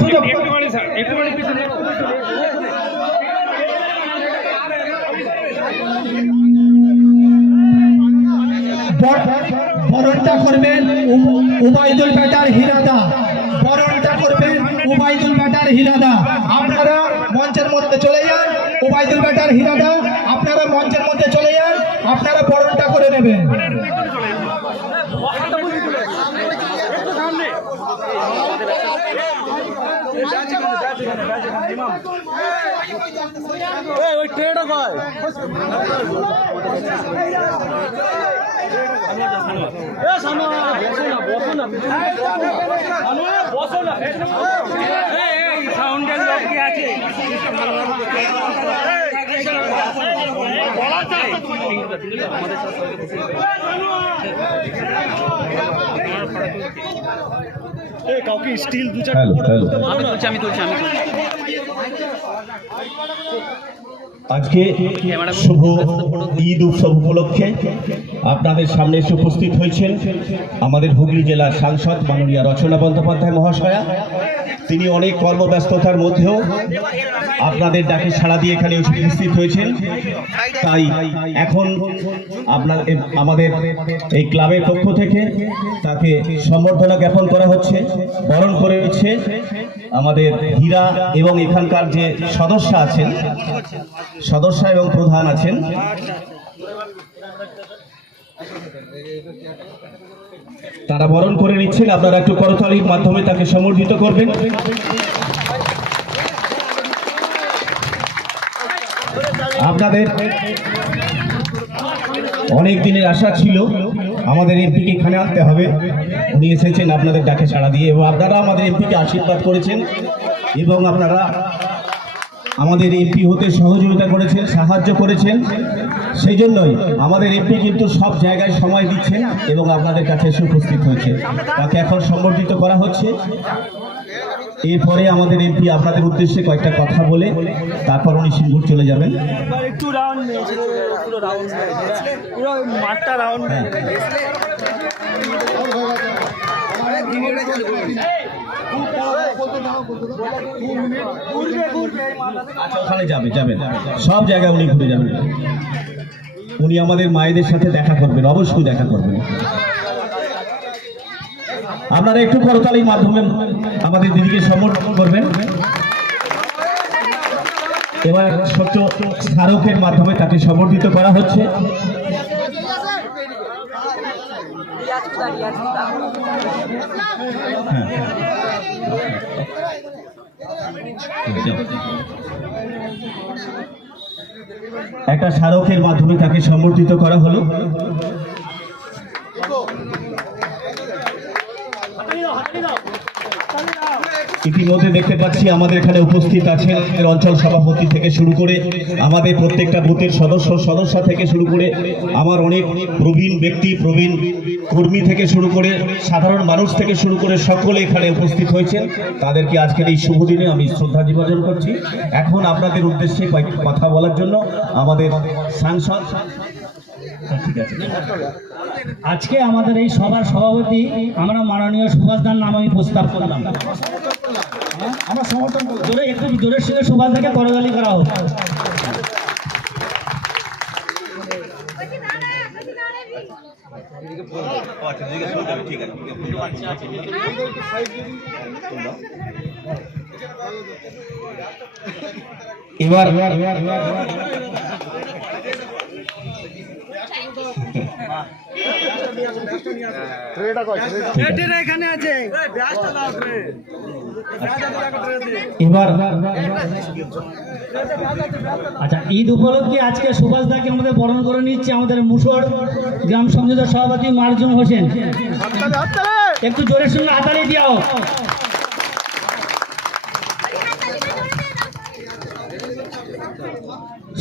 সুযোগ। বরণটা করবেন উবাইদুল বেটার হিরাদা, বরণটা করবেন উবাইদুল বেটার হিরাদা। আপনারা মঞ্চের মধ্যে চলে যান, উবাইদুল বেটার হিরাদা আপনারা মঞ্চের মধ্যে চলে যান, আপনারা বরণটা করে নেবেন। কাউকে স্টিল দু চার আমি তুলছি। আজকে শুভ ঈদ উৎসব উপলক্ষে আপনাদের সামনে এসে উপস্থিত হয়েছেন আমাদের হুগলি জেলার সাংসদ মাননীয় রচনা বন্দ্যোপাধ্যায় মহাশয়া। তিনি অনেক কর্মব্যস্ততার মধ্যেও আপনাদের ডাকে সাড়া দিয়ে এখানে উপস্থিত হয়েছেন। তাই এখন আমাদের এই ক্লাবের পক্ষ থেকে তাকে সম্বর্ধনা জ্ঞাপন করা হচ্ছে, বরণ করে হচ্ছে আমাদের হীরা এবং এখানকার যে সদস্য এবং প্রধান আছেন। তারা বরণ করে নিচ্ছেন, আপনারা একটু করতালির মাধ্যমে তাকে সম্বর্ধিত করবেন। আপনাদের অনেক দিনের আশা ছিল আমাদের এমপিকে এখানে আনতে হবে, উনি এসেছেন আপনাদের ডাকে সাড়া দিয়ে, এবং আপনারা আমাদের এমপিকে আশীর্বাদ করেছেন এবং আপনারা আমাদের এমপি হতে সহযোগিতা করেছেন, সাহায্য করেছেন। সেই জন্যই আমাদের এমপি কিন্তু সব জায়গায় সময় দিচ্ছেন এবং আপনাদের কাছে এসে উপস্থিত হয়েছে। তাকে এখন সম্বর্ধিত করা হচ্ছে। এরপরে আমাদের এমপি আপনাদের উদ্দেশ্যে কয়েকটা কথা বলে তারপর উনি সিঙ্গুর চলে যাবেন। আচ্ছা, ওখানে যাবেন, সব জায়গায় উনি ঘুরে যাবেন। উনি আমাদের মায়েদের সাথে দেখা করবেন, অবশ্যই দেখা করবেন। আপনারা একটু করতালির মাধ্যমে আমাদের দিদিকে সম্বোধন করবেন। এবার ছোট্ট স্মারকের মাধ্যমে তাকে সম্বর্ধিত করা হচ্ছে। একটা স্মারকের মাধ্যমে তাকে সম্বর্ধিত করা হলো। ইতিমধ্যে দেখতে পাচ্ছি আমাদের এখানে উপস্থিত আছেন অঞ্চল সভাপতি থেকে শুরু করে আমাদের প্রত্যেকটা বুথের সদস্য থেকে শুরু করে আমার অনেক প্রবীণ ব্যক্তি, প্রবীণ কর্মী থেকে শুরু করে সাধারণ মানুষ থেকে শুরু করে সকলে এখানে উপস্থিত হয়েছেন। তাদেরকে আজকের এই শুভ দিনে আমি শ্রদ্ধা নিবেদন করছি। এখন আপনাদের উদ্দেশ্যে কয়েকটি কথা বলার জন্য আমাদের সাংসদ, ঠিক আছে, আজকে আমাদের এই সভার সভাপতি আমরা মাননীয় সুভাষ দার নাম আমি প্রস্তাব করলাম। আমরা সমর্থন জোরে, একটু জোরের সঙ্গে সুভাষ দাকে করতালি করা হোক। এবার এখানে আছে। এবার আচ্ছা, ঈদ উপলক্ষে আজকে সুভাষ দাকে আমাদের বরণ করে নিচ্ছে আমাদের মুসর গ্রাম সংসদের সভাপতি মারজুম হোসেন। একটু জোরের সঙ্গে হাতালি দিও।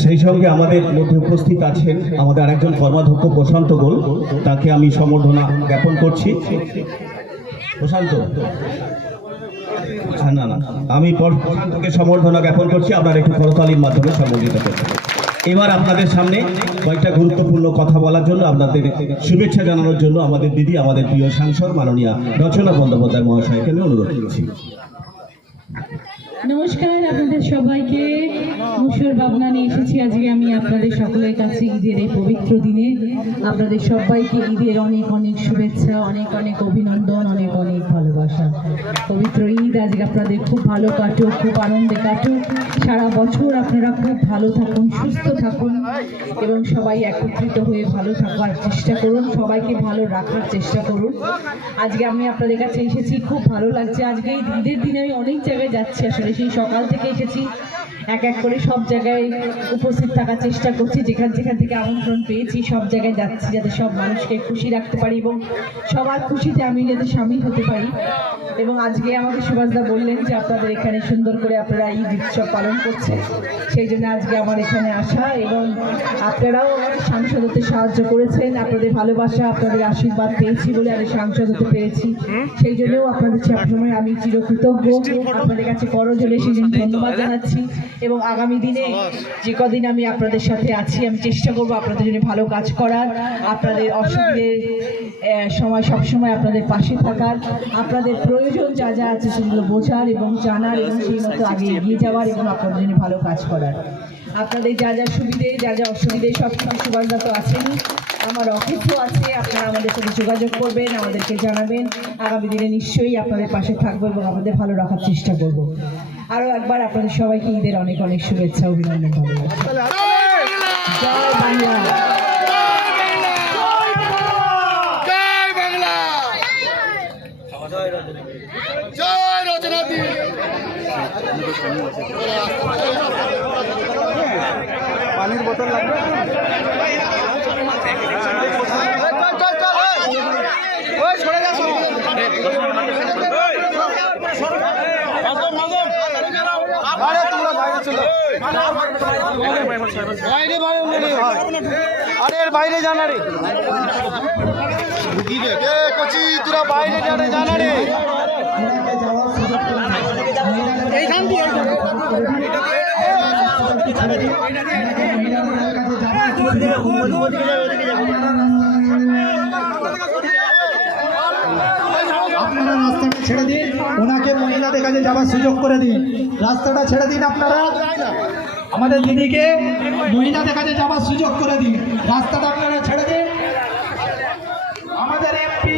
সেই সঙ্গে আমাদের মধ্যে উপস্থিত আছেন আমাদের আরেকজন কর্মাধ্যক্ষ প্রশান্ত গোল, তাকে আমি সম্বর্ধনা জ্ঞাপন করছি। প্রশান্ত, না আমি প্রশান্তকে সম্বর্ধনা জ্ঞাপন করছি, আপনারা একটু করতালির মাধ্যমে সম্বোধিত করছেন। এবার আপনাদের সামনে কয়েকটা গুরুত্বপূর্ণ কথা বলার জন্য, আপনাদের শুভেচ্ছা জানানোর জন্য আমাদের দিদি, আমাদের প্রিয় সাংসদ মাননীয়া রচনা বন্দ্যোপাধ্যায় মহাশয়কে আমি অনুরোধ করছি। নমস্কার আপনাদের সবাইকে। মুসুর ভাবনা নিয়ে এসেছি আজকে আমি আপনাদের সকলের কাছে ঈদের এই পবিত্র দিনে। আপনাদের সবাইকে ঈদের অনেক অনেক শুভেচ্ছা, অনেক অনেক অভিনন্দন, অনেক অনেক ভালোবাসা। পবিত্র ঈদ আজকে আপনাদের খুব ভালো কাটুক, খুব আনন্দে কাটুক। সারা বছর আপনারা খুব ভালো থাকুন, সুস্থ থাকুন এবং সবাই একত্রিত হয়ে ভালো থাকার চেষ্টা করুন, সবাইকে ভালো রাখার চেষ্টা করুন। আজকে আমি আপনাদের কাছে এসেছি, খুব ভালো লাগছে। আজকে এই ঈদের দিনে আমি অনেক জায়গায় যাচ্ছি, আসলে সেই সকাল থেকে এসেছি, এক এক করে সব জায়গায় উপস্থিত থাকার চেষ্টা করছি। যেখান যেখান থেকে আমন্ত্রণ পেয়েছি সব জায়গায় যাচ্ছি, যাতে সব মানুষকে খুশি রাখতে পারি এবং সবার খুশিতে আমি যাতে সামিল হতে পারি। এবং আজকে আমাকে সুভাষদা বললেন যে আপনাদের এখানে সুন্দর করে আপনারা ঈদ উৎসব পালন করছেন, সেই জন্য আজকে আমার এখানে আসা। এবং আপনারাও আমাকে সাংসদ হতে সাহায্য করেছেন, আপনাদের ভালোবাসা, আপনাদের আশীর্বাদ পেয়েছি বলে আমি সাংসদ হতে পেরেছি। সেই জন্যও আপনাদের সবসময় আমি চিরকৃতজ্ঞ, আপনাদের কাছে করজোড়ে সেই জন্য ধন্যবাদ জানাচ্ছি। এবং আগামী দিনে যে কদিন আমি আপনাদের সাথে আছি, আমি চেষ্টা করবো আপনাদের জন্য ভালো কাজ করার, আপনাদের অসুবিধের সময় সবসময় আপনাদের পাশে থাকার, আপনাদের প্রয়োজন যা যা আছে সেগুলো বোঝার এবং জানার এবং সেই মতো আগে এগিয়ে যাওয়ার এবং আপনাদের জন্য ভালো কাজ করার। আপনাদের যা যা সুবিধে, যা যা অসুবিধে সবসময় সুভাষদা তো আছেনই, আমার অফিসও আছে। আপনারা আমাদের সাথে যোগাযোগ করবেন, আমাদেরকে জানাবেন। আগামী দিনে নিশ্চয়ই আপনাদের পাশে থাকবো এবং আপনাদের ভালো রাখার চেষ্টা করব। আরও একবার আপনাদের সবাইকে ঈদের অনেক অনেক শুভেচ্ছা, অভিনন্দন, ভালোবাসা। জয় বাংলা। পানির বোতল লাগবে। বাইরে জানা রে কচি, তোরা বাইরে জানা রে। এইখান দিয়ে আপনারা রাস্তাটা ছেড়ে দিন, ওনাকে মহিলাদের কাছে যাওয়ার সুযোগ করে দিন। রাস্তাটা ছেড়ে দিন, আপনারা আমাদের দিদিকে মহিলাদের কাছে যাওয়ার সুযোগ করে দিন। রাস্তাটা আপনারা ছেড়ে দিন। আমাদের এমপি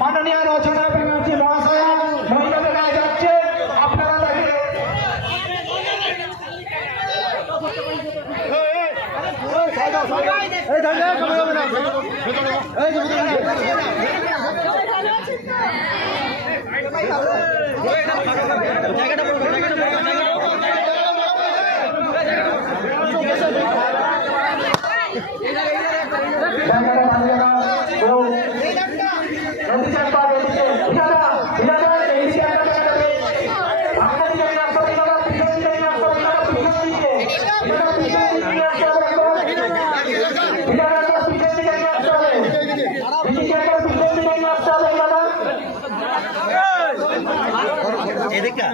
মাননীয় রচনা ব্যানার্জি মহাশয়া মহিলাদের কাছে যাচ্ছে, আপনারা তাকে এদিকে